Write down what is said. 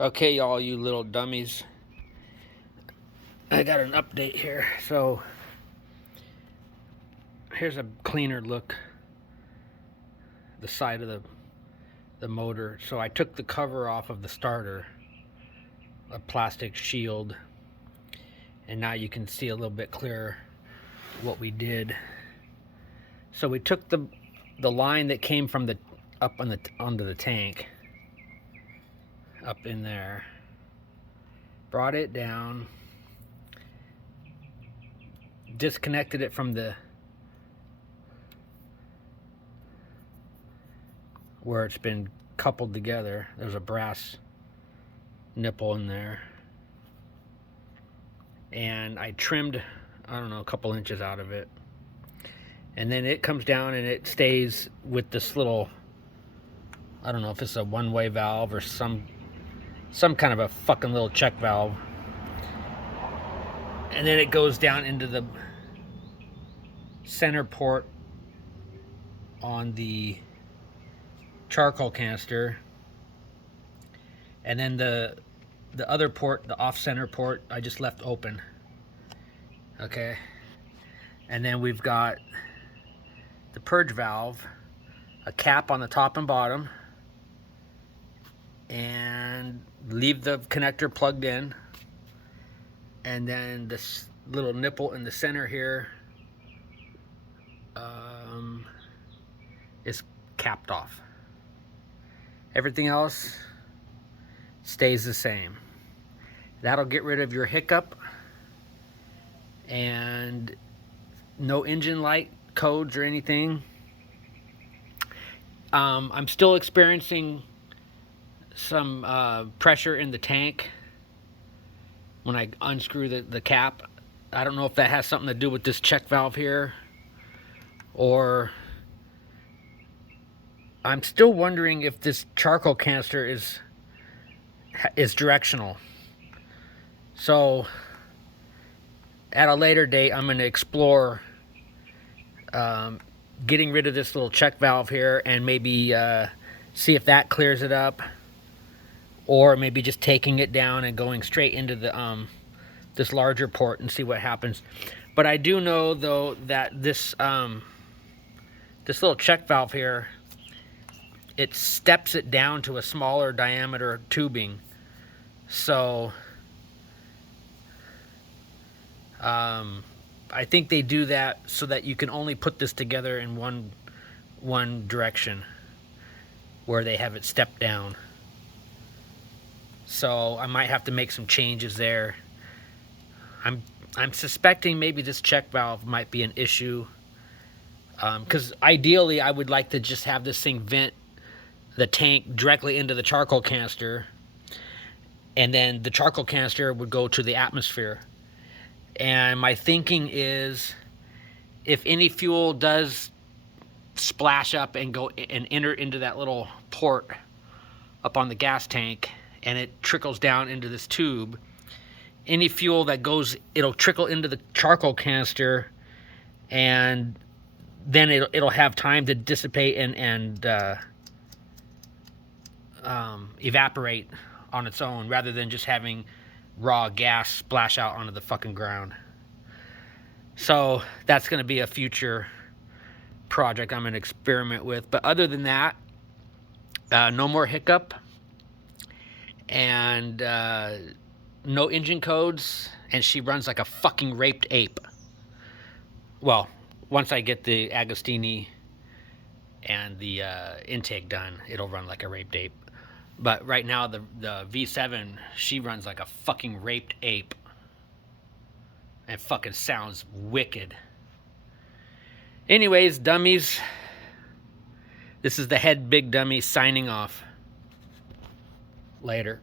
Okay, all you little dummies. I got an update here. So here's a cleaner look. The side of the motor. So I took the cover off of the starter, a plastic shield, and now you can see a little bit clearer what we did. So we took the line that came from the up on the onto the tank, up in there, brought it down, disconnected it from the where it's been coupled together. There's a brass nipple in there, and I trimmed, I don't know, a couple inches out of it, and then it comes down and it stays with this little, I don't know if it's a one-way valve or some kind of a fucking little check valve, and then it goes down into the center port on the charcoal canister, and then the other port, the off-center port, I just left open. Okay, and then we've got the purge valve, a cap on the top and bottom, and leave the connector plugged in, and then this little nipple in the center here is capped off. Everything else stays the same. That'll get rid of your hiccup, and no engine light codes or anything. I'm still experiencing some pressure in the tank when I unscrew the cap. I don't know if that has something to do with this check valve here, or I'm still wondering if this charcoal canister is directional. So at a later date, I'm going to explore getting rid of this little check valve here, and maybe see if that clears it up, or maybe just taking it down and going straight into the this larger port and see what happens. But I do know though that this this little check valve here, it steps it down to a smaller diameter tubing. So I think they do that so that you can only put this together in one direction, where they have it stepped down. So I might have to make some changes there. I'm suspecting maybe this check valve might be an issue, because ideally I would like to just have this thing vent the tank directly into the charcoal canister, and then the charcoal canister would go to the atmosphere. And my thinking is, if any fuel does splash up and go and enter into that little port up on the gas tank, and it trickles down into this tube, any fuel that goes, it'll trickle into the charcoal canister, and then it'll have time to dissipate and evaporate on its own, rather than just having raw gas splash out onto the fucking ground. So that's going to be a future project I'm going to experiment with. But other than that, no more hiccup, and no engine codes, and she runs like a fucking raped ape. Well, once I get the Agostini and the intake done, it'll run like a raped ape. But right now, the V7, she runs like a fucking raped ape. And fucking sounds wicked. Anyways, dummies, this is the head big dummy signing off. Later.